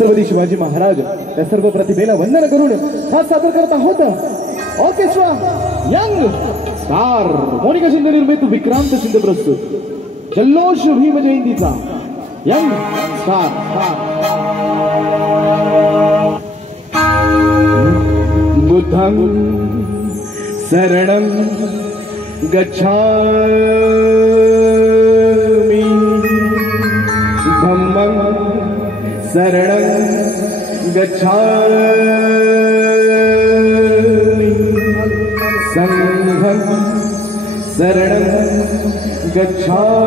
छत्रपती शिवाजी महाराज या सर्व प्रतिभेला वंदन करून हा सादर करत आहोत orchestra young star Monika Shinde निर्मित विक्रांत शिंदे प्रस्तुत जल्लोष भीम जयंतीचा यंग स्टार बुद्धं शरणं गच्छामि धम्मं शरणं गच्छामि संघं शरणं गच्छामि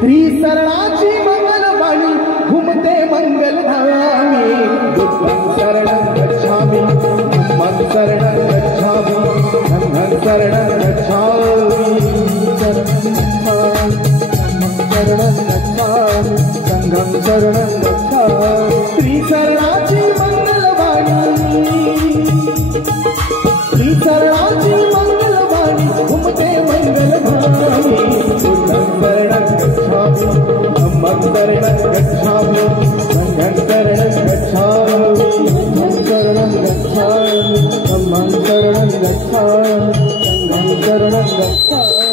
त्रिशरणाची मंगलवाणी घुमते मंगलधामी बुद्धं शरणं गच्छामि धम्मं शरणं गच्छामि संघं शरणं गच्छामि शरणं गच्छामि संघं शरणं गच्छामि त्रिशरणाची मंगलवाणी घुमते मंगलधामी बुद्धं शरणं गच्छामि धम्मं शरणं गच्छामि संघं शरणं गच्छामि शरणं गच्छामि धम्मं शरणं गच्छामि संघं शरणं गच्छामि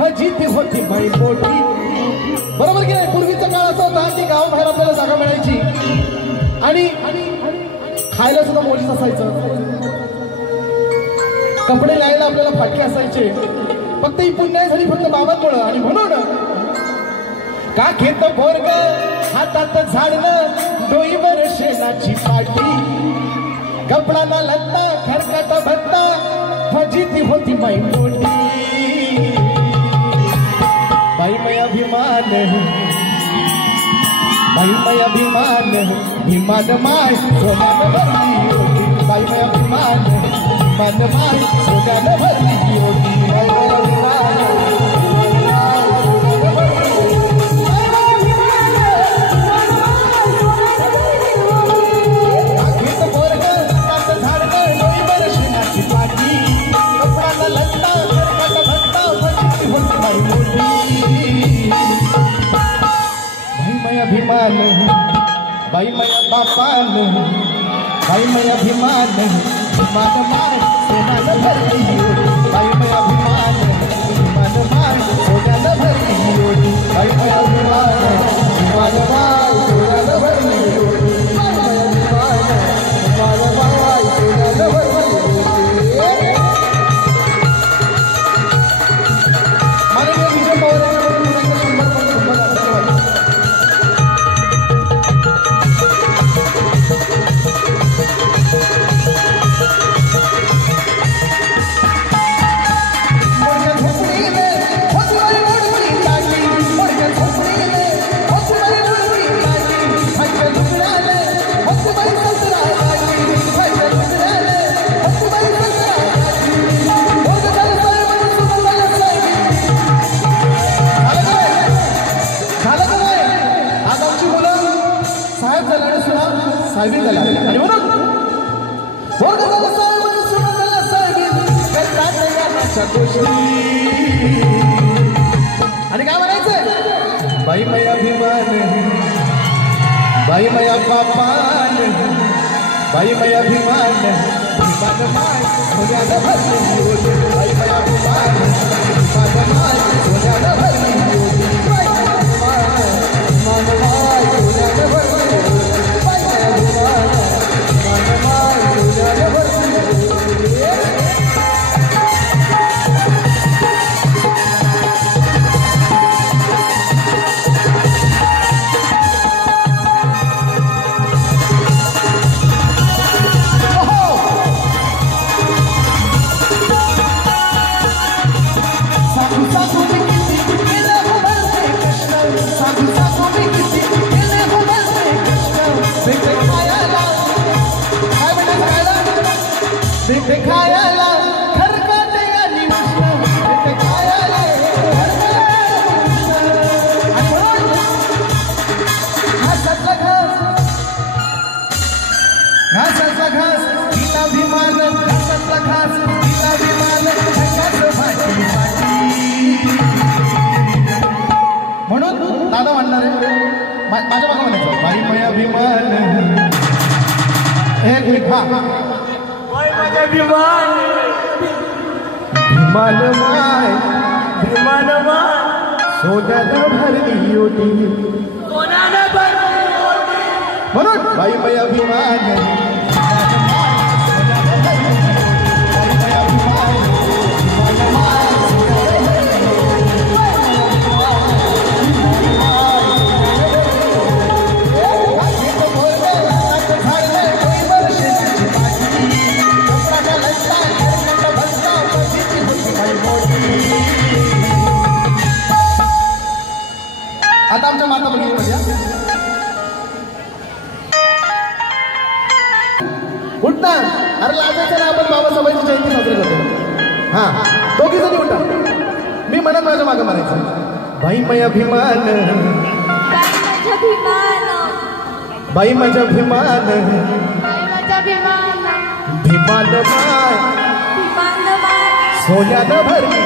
फजिती होती बाई मोठी. बरोबर की नाही? पूर्वीचा काळ असा होता की गावाबाहेर आपल्याला जागा मिळायची आणि खायला सुद्धा मोठीच असायचं. कपडे लायला आपल्याला फाटके असायचे. फक्त ही पुण्याई झाली फक्त बाबांमुळं. आणि म्हणून का घेत पोरग हातात झाडणं डोईवर शेणाची पाटी. कपडाला लत्ता खरकाटा भत्ता फजिती होती बाई मोठी. बाई मैं अभिमान बाई मैं अभिमान हिमान माय सोन्यानं भरली होती. बाई मैं अभिमान हिमान माय सोन्यानं भरली होती. बाई मैं अभिमान अभिमान बाई मैं बापान बाई मैं अभिमान हिमान माय सोन्यानं भरली होती. बाई मैं अभिमान हिमान माय सोन्यानं भरली होती. बाई मैं अभिमान हिमान माय सोन्यानं भरली होती. बाई मैं अभिमान हिमान माय सोन्यानं भरली होती. माननीय विजय पवार साहेबी झाला आणि म्हणून आणि काय म्हणायचं? बाई मैं अभिमान बाई मैं बापान बाई मैं अभिमान हिमान माय सोन्यानं भरली होती. बाई मैं अभिमान हिमान माय सोन्यानं भरली होती. बाई मैं अभिमान हिमान माय सोन्यानं भरली होती. खायला खरकाटे आणि उष्ण खायला घासाचा घास तिला अभिमान घासाचा घास तिला अभिमान भाजी म्हणून दादा म्हणणार आहे. माझ्या बघा म्हणायचं बाई मैं अभिमान सोन्यानं भरली ओटी म्हणून बाई बाई अभिमान आता आमच्या माता भगिनीमध्ये उठता अरे लाजायचं ना आपण बाबासाहेबांची जयंती साजरी करतो हा दोघी जणी उठा मी म्हणत माझ्या मागं मारायचं बाई माझ्या अभिमान बाई माझ्या अभिमान भीमान माय सोन्यानं भरली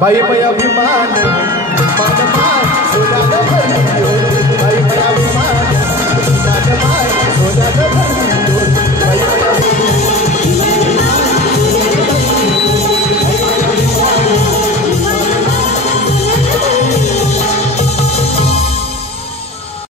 बाई माझ्या अभिमान सोन्यानं भरली बाई माझ्या अभिमान